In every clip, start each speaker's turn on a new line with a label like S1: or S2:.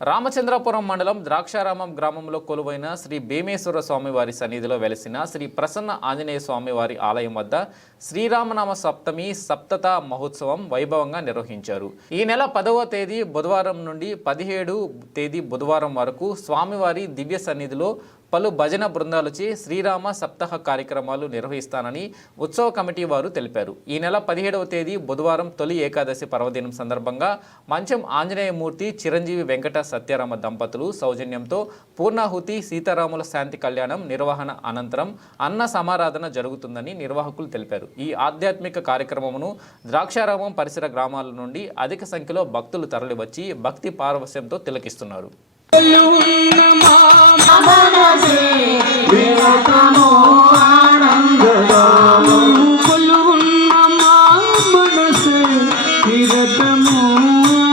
S1: రామచంద్రపురం మండలం ద్రాక్షారామం గ్రామంలో కొలువైన శ్రీ భీమేశ్వర స్వామివారి సన్నిధిలో వెలిసిన శ్రీ ప్రసన్న ఆంజనేయ స్వామి వారి ఆలయం వద్ద శ్రీరామనామ సప్తమి సప్తత మహోత్సవం వైభవంగా నిర్వహించారు. ఈ నెల పదవ తేదీ బుధవారం నుండి పదిహేడు తేదీ బుధవారం వరకు స్వామివారి దివ్య సన్నిధిలో పలు భజన బృందాలచే శ్రీరామ సప్తాహ కార్యక్రమాలు నిర్వహిస్తానని ఉత్సవ కమిటీ వారు తెలిపారు. ఈ నెల పదిహేడవ తేదీ బుధవారం తొలి ఏకాదశి పర్వదినం సందర్భంగా మంచం ఆంజనేయమూర్తి చిరంజీవి వెంకట సత్యారామ దంపతులు సౌజన్యంతో పూర్ణాహుతి సీతారాముల శాంతి కళ్యాణం నిర్వహణ అనంతరం అన్న సమారాధన జరుగుతుందని నిర్వాహకులు తెలిపారు. ఈ ఆధ్యాత్మిక కార్యక్రమమును ద్రాక్షారామం పరిసర గ్రామాల నుండి అధిక సంఖ్యలో భక్తులు తరలివచ్చి భక్తి పారవశ్యంతో తిలకిస్తున్నారు.
S2: నిరతము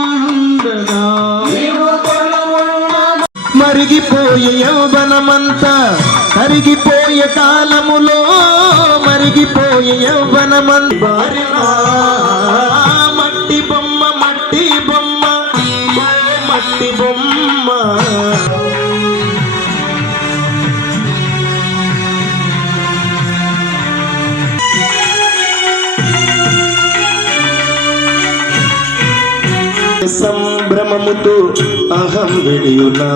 S2: ఆనందగా.
S3: మరిగిపోయే యౌవనమంతా కరిగిపోయే కాలములో మరిగిపోయే యౌవనమంత మట్టి బొమ్మ మట్టి బొమ్మ మట్టి బొమ్మ సంభ్రమముతో అహం విడియునా